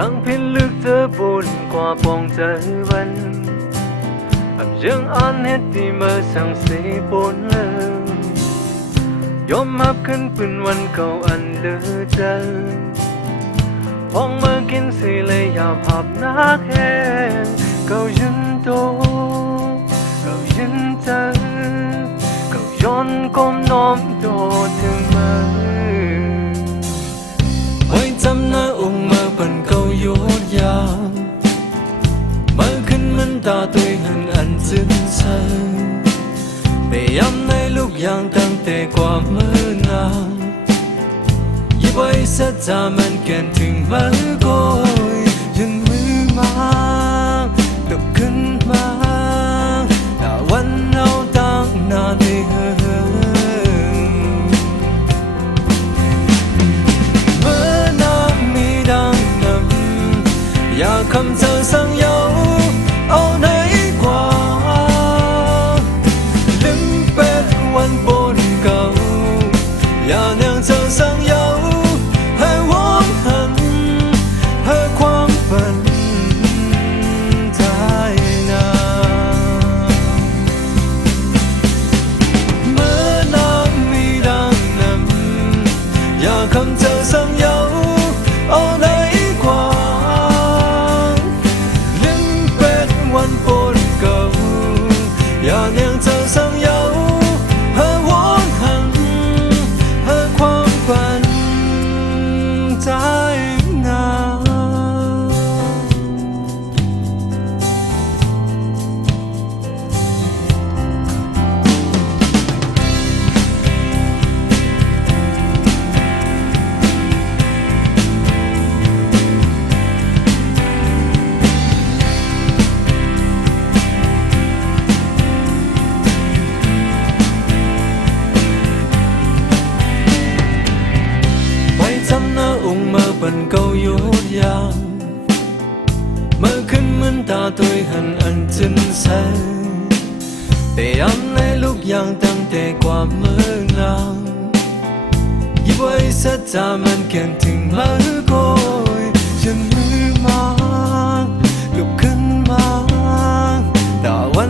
Tăng phiền lực thơ buồn qua bóng trời vẫn dương an hết đi mơ sang sẽ bốn lần yom hấp khấn phunวันcầu ăn lỡ chân phong mơ kiến sẽ lấy hạp hạp nát hết cầu dân tô cầu dân chân cầuย้อนก้มน้อมโดดถึงมือไว้จำหน้าองค์มาปั่นเกาโยดยาวมาขึ้นมันตาตัวหันอันซึ้งใจพยายามในลูกอย่างตั้งแต่กว่ามือนางยิบไว้สัจจามันแก่นถึงมือโกยยืนมือมาลุกขึ้นมาถ้าวันเราตั้งหน้าได้เมื่อน้ำมีดังน้ำอยากคำเจอสังเยาเอาไหนกว่าลืมเป็นวันบนเก่าอย่าเนื่องเจอสังเยาให้หวังหันให้ความฝันใจนาเมื่อน้ำมีดังน้ำอยากคำเจอสังเยาเอาไหนกว่าลืมเป็นวันบนเก่าอย่าเนื่องเจอสังเยาให้หวังหันให้ความฝันใจนาจำหน้าองค์มาปั่นเกาโยดยางเมื่อขึ้นเหมือนตาตัวหันอันจึนแสงพยายามในลูกอย่างตั้งแต่กว่ามือนางยิบไว้สัจจามันแก่นถึงมือโกยจนมือมาลุกขึ้นมาแต่วัน